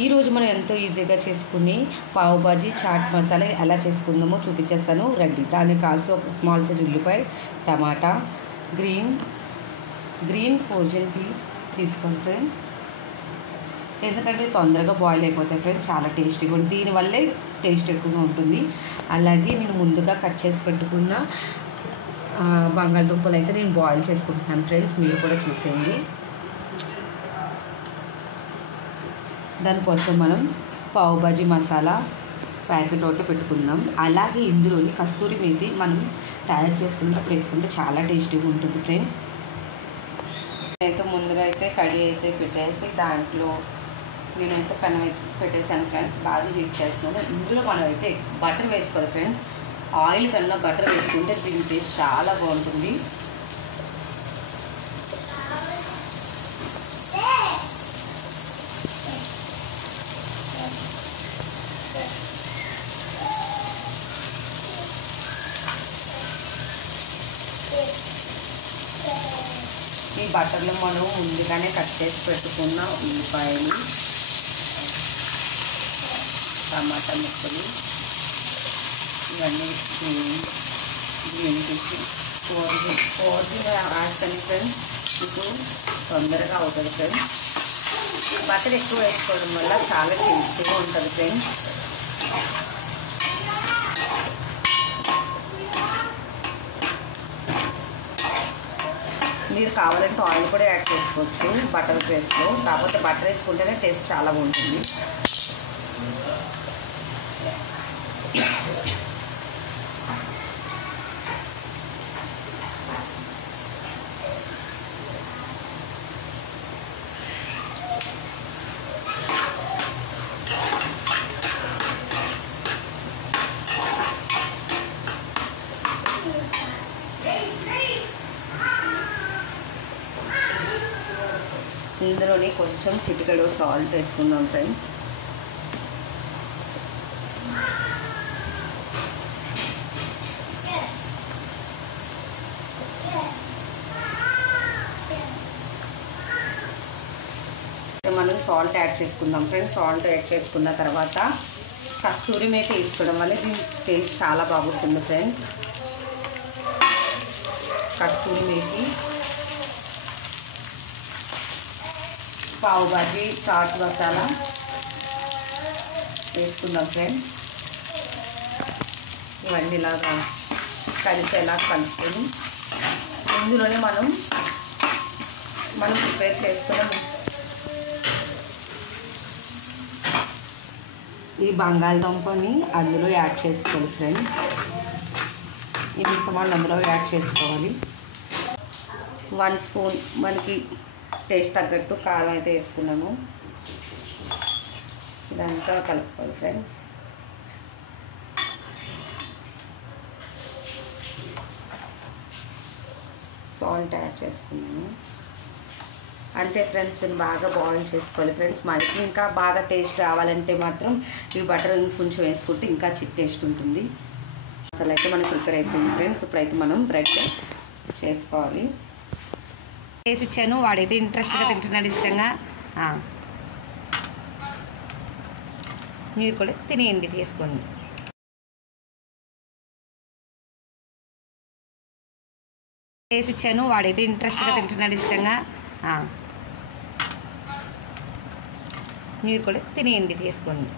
ఈరోజు మనం ఎంతో ఈజీగా చేసుకుని పావు బాజీ చాట్ మసాలా ఎలా చేసుకుందామో చూపించేస్తాను రండి. దానికి కావాల్సిన ఒక స్మాల్ సైజ్ ఉల్లిపాయ, టమాటా, గ్రీన్ ఫోర్జన్ పీస్ తీసుకోండి ఫ్రెండ్స్. ఎందుకంటే తొందరగా బాయిల్ అయిపోతాయి ఫ్రెండ్స్, చాలా టేస్టీగా ఉంటుంది, దీనివల్లే టేస్ట్ ఎక్కువగా ఉంటుంది. అలాగే నేను ముందుగా కట్ చేసి పెట్టుకున్న బంగాళదుంపలు అయితే నేను బాయిల్ చేసుకుంటున్నాను ఫ్రెండ్స్, మీరు కూడా చూసేయండి. దానికోసం మనం పావు బాజీ మసాలా ప్యాకెట్ ఒకటి పెట్టుకుందాం. అలాగే ఇందులోని కస్తూరి మేతి మనం తయారు చేసుకున్నప్పుడు వేసుకుంటే చాలా టేస్టీగా ఉంటుంది ఫ్రెండ్స్. అయితే ముందుగా అయితే కడిగి అయితే పెట్టేసి దాంట్లో నేనైతే పెనం పెట్టేసాను ఫ్రెండ్స్, బాగా హీట్ చేస్తున్నాను. ఇందులో మనం అయితే బటర్ వేసుకోవాలి ఫ్రెండ్స్. ఆయిల్ కన్నా బటర్ వేసుకుంటే దీని టేస్ట్ చాలా బాగుంటుంది. ఈ బటర్లో మనం ముందుగానే కట్ చేసి పెట్టుకున్న ఉల్లిపాయలు, టమాటా ముక్కలు ఇవన్నీ గ్రీన్ తీసి ఫోర్జిన్ వేస్తాను ఫ్రెండ్స్, మీకు తొందరగా అవుతుంది ఫ్రెండ్స్. బటర్ ఎక్కువ వేసుకోవడం వల్ల చాలా టేస్టీగా ఉంటుంది ఫ్రెండ్స్. మీరు కావాలంటే ఆయిల్ కూడా యాడ్ చేసుకోవచ్చు బటర్ ప్లేస్లో, కాకపోతే బటర్ వేసుకుంటేనే టేస్ట్ చాలా బాగుంటుంది. ఇందులోనే కొంచెం చిటికెడు సాల్ట్ వేసుకుందాం ఫ్రెండ్స్. మనం సాల్ట్ యాడ్ చేసుకుందాం ఫ్రెండ్స్. సాల్ట్ యాడ్ చేసుకున్న తర్వాత కస్తూరి మేతి వేసుకోవడం వల్ల దీని టేస్ట్ చాలా బాగుంటుంది ఫ్రెండ్స్. కస్తూరి మేతి, పావు బాజీ చాట్ మసాలా వేసుకుందాం ఫ్రెండ్స్. ఇవన్నీ ఇలాగా కలిసేలా కలుపుకొని ఇందులోనే మనం ప్రిపేర్ చేసుకున్న ఈ బంగాళదుంపని అందులో యాడ్ చేసుకోవాలి ఫ్రెండ్స్. ఈ మిశ్రమాన్ని అందులో యాడ్ చేసుకోవాలి. 1 స్పూన్ మనకి టేస్ట్ తగ్గట్టు కారం అయితే వేసుకున్నాము. ఇదంతా కలుపుకోవాలి ఫ్రెండ్స్. సాల్ట్ యాడ్ చేసుకున్నాము. అంతే ఫ్రెండ్స్, దీన్ని బాగా బాయిల్ చేసుకోవాలి ఫ్రెండ్స్. మనకి ఇంకా బాగా టేస్ట్ రావాలంటే మాత్రం ఈ బటర్ కొంచెం వేసుకుంటే ఇంకా టేస్ట్ ఉంటుంది. అసలు అయితే మనకి ప్రిపేర్ అయిపోయింది ఫ్రెండ్స్. ఇప్పుడైతే మనం బ్రెడ్ చేసుకోవాలి. వేసి ఇచ్చాను, వాడైతే ఇంట్రెస్ట్గా తింటున్నాడు ఇష్టంగా. మీరు కూడా తినేయండి, తీసుకోండి. వేసి ఇచ్చాను, వాడైతే ఇంట్రెస్ట్గా తింటున్నాడు ఇష్టంగా. మీరు కూడా తినేయండి, తీసుకోండి.